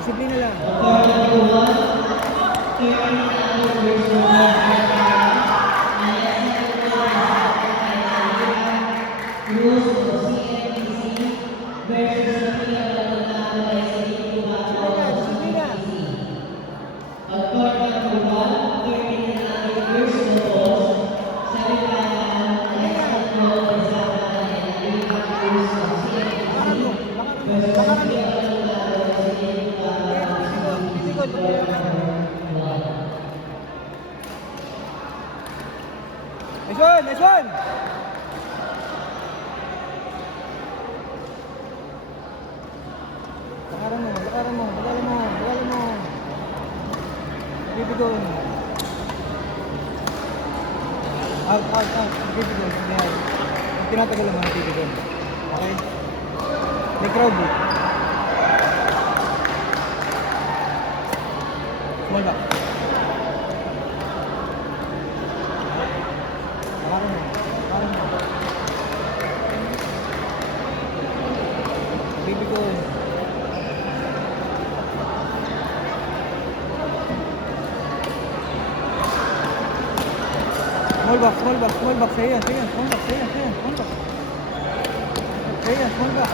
Disiplina lang. Disiplina, disiplina. Lakaran mo, lakaran mo. Titikod. Nice one! Lakaran mo. Titikod. Out. Titikod. Tinatagal naman ang titikod. Okay? May crowd eh. Small back. Lakaran mo. Titikod. Small back. Saya. Small back. Small back.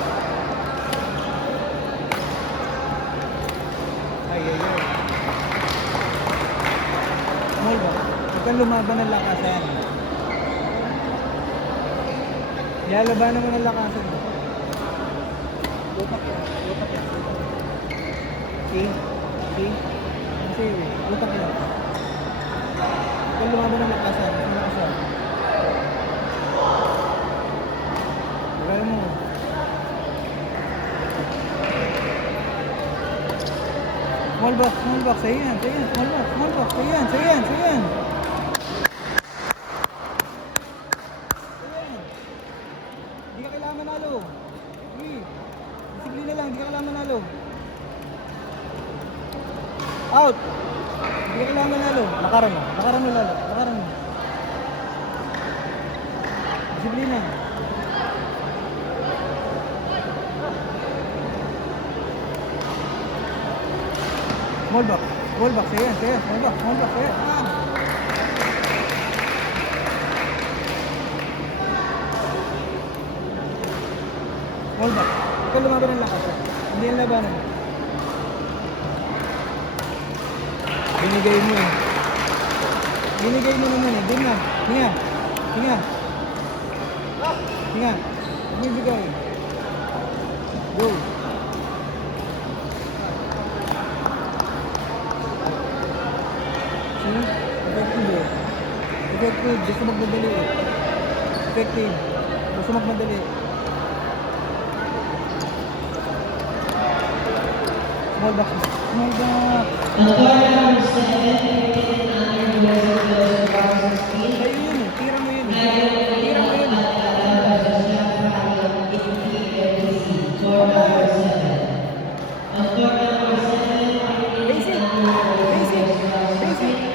Ay. Small back. Huwag kang lumaban ng lakasan. Lalabanan mo ng lakasan. Utak yan. Okay? Kasi utak yan. Huwag kang lumaban ng lakasan. Lagay mo. Small back. Sa yan. Small back. Sa yan. Hindi ka kailangan manalo. Okay. Disiplina lang. Hindi ka kailangan manalo. Out. Hindi ka kailangan manalo. Lakaran mo lalo. Disiplina. Small back. Sa yan. Small back. Small back. Ikaw lumaban ng lakas. Hindi yung labanan. Binigay mo naman eh. Doon na. Hinga. Bibigay. Go. Effective. Gusto magmadali eh. Effective. Gusto magmadali. Small back. Ayun, tira mo yun. Basic.